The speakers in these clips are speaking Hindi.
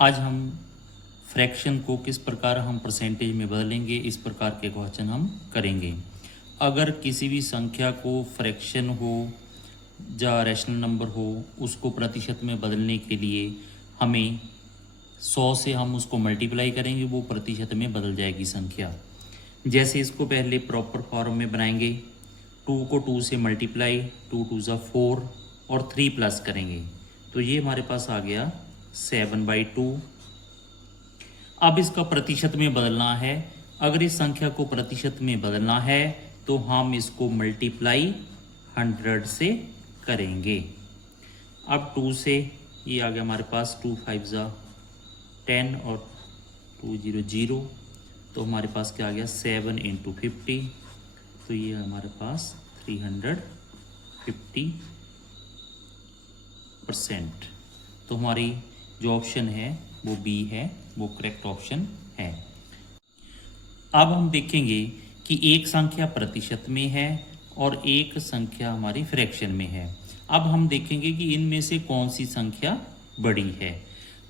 आज हम फ्रैक्शन को किस प्रकार हम परसेंटेज में बदलेंगे, इस प्रकार के क्वेश्चन हम करेंगे। अगर किसी भी संख्या को फ्रैक्शन हो या रैशनल नंबर हो, उसको प्रतिशत में बदलने के लिए हमें 100 से हम उसको मल्टीप्लाई करेंगे, वो प्रतिशत में बदल जाएगी संख्या। जैसे इसको पहले प्रॉपर फॉर्म में बनाएंगे, 2 को 2 से मल्टीप्लाई, 2 2 ज़ा 4 और 3 प्लस करेंगे तो ये हमारे पास आ गया 7/2। अब इसका प्रतिशत में बदलना है। अगर इस संख्या को प्रतिशत में बदलना है तो हम इसको मल्टीप्लाई 100 से करेंगे। अब 2 से ये आ गया हमारे पास 2 5 ज़ा 10 और 2 0 0, तो हमारे पास क्या आ गया 7 × 50, तो ये हमारे पास 350%। तो हमारी जो ऑप्शन है वो बी है, वो करेक्ट ऑप्शन है। अब हम देखेंगे कि एक संख्या प्रतिशत में है और एक संख्या हमारी फ्रैक्शन में है। अब हम देखेंगे कि इनमें से कौन सी संख्या बड़ी है।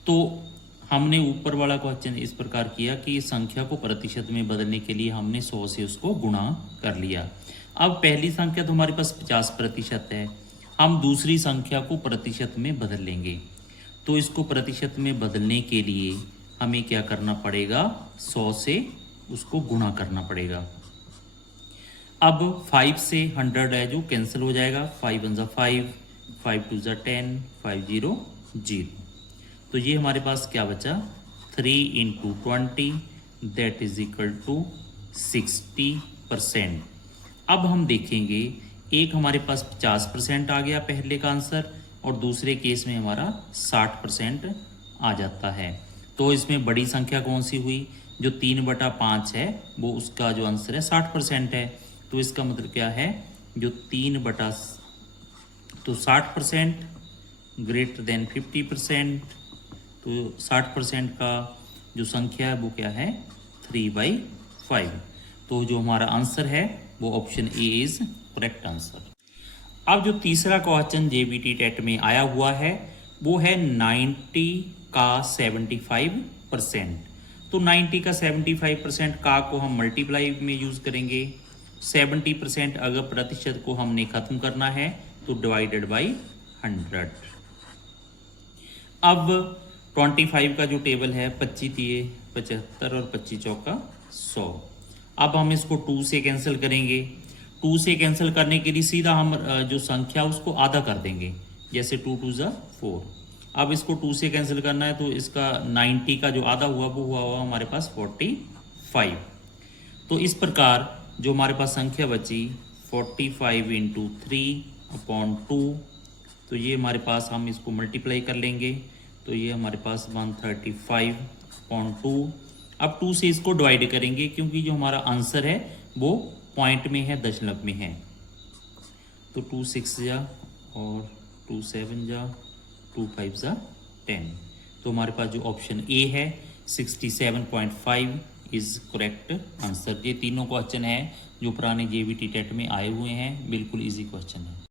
तो हमने ऊपर वाला क्वेश्चन इस प्रकार किया कि इस संख्या को प्रतिशत में बदलने के लिए हमने 100 से उसको गुणा कर लिया। अब पहली संख्या तो हमारे पास 50% है, हम दूसरी संख्या को प्रतिशत में बदल लेंगे। तो इसको प्रतिशत में बदलने के लिए हमें क्या करना पड़ेगा, 100 से उसको गुणा करना पड़ेगा। अब 5 से 100 है जो कैंसिल हो जाएगा, 5 1 ज़ा 5, 5 2 ज़ा 10, 5 0 0। तो ये हमारे पास क्या बचा, 3 × 20 दैट इज इक्वल टू 60%। अब हम देखेंगे एक हमारे पास 50% आ गया पहले का आंसर और दूसरे केस में हमारा 60% आ जाता है। तो इसमें बड़ी संख्या कौन सी हुई, जो 3/5 है वो उसका जो आंसर है 60% है। तो इसका मतलब क्या है, जो 60% ग्रेटर देन 50%, तो 60% का जो संख्या है वो क्या है 3/5। तो जो हमारा आंसर है वो option A is correct answer. अब जो तीसरा क्वेश्चन जेबीटी टेट में आया हुआ है वो है 90 का 75%। तो 90 का 75% का को हम मल्टीप्लाई में यूज़ करेंगे। 70% अगर प्रतिशत को हमने ख़त्म करना है तो डिवाइडेड बाई 100। अब 25 का जो टेबल है, 25 दिए 75 और 25 चौका 100। अब हम इसको 2 से कैंसिल करेंगे। 2 से कैंसिल करने के लिए सीधा हम जो संख्या उसको आधा कर देंगे, जैसे 2 2 ज़ा 4। अब इसको 2 से कैंसिल करना है तो इसका 90 का जो आधा हुआ वो हुआ हमारे पास 45। तो इस प्रकार जो हमारे पास संख्या बची 45 × 3/2, तो ये हमारे पास हम इसको मल्टीप्लाई कर लेंगे तो ये हमारे पास 135.2। अब 2 से इसको डिवाइड करेंगे क्योंकि जो हमारा आंसर है वो पॉइंट में है, दशमलव में है। तो 2 6 जा और 2 7 जा 2 5 जा 10। तो हमारे पास जो ऑप्शन ए है 67.5 इज करेक्ट आंसर। ये तीनों क्वेश्चन है जो पुराने जेबीटी टेट में आए हुए हैं, बिल्कुल इजी क्वेश्चन है।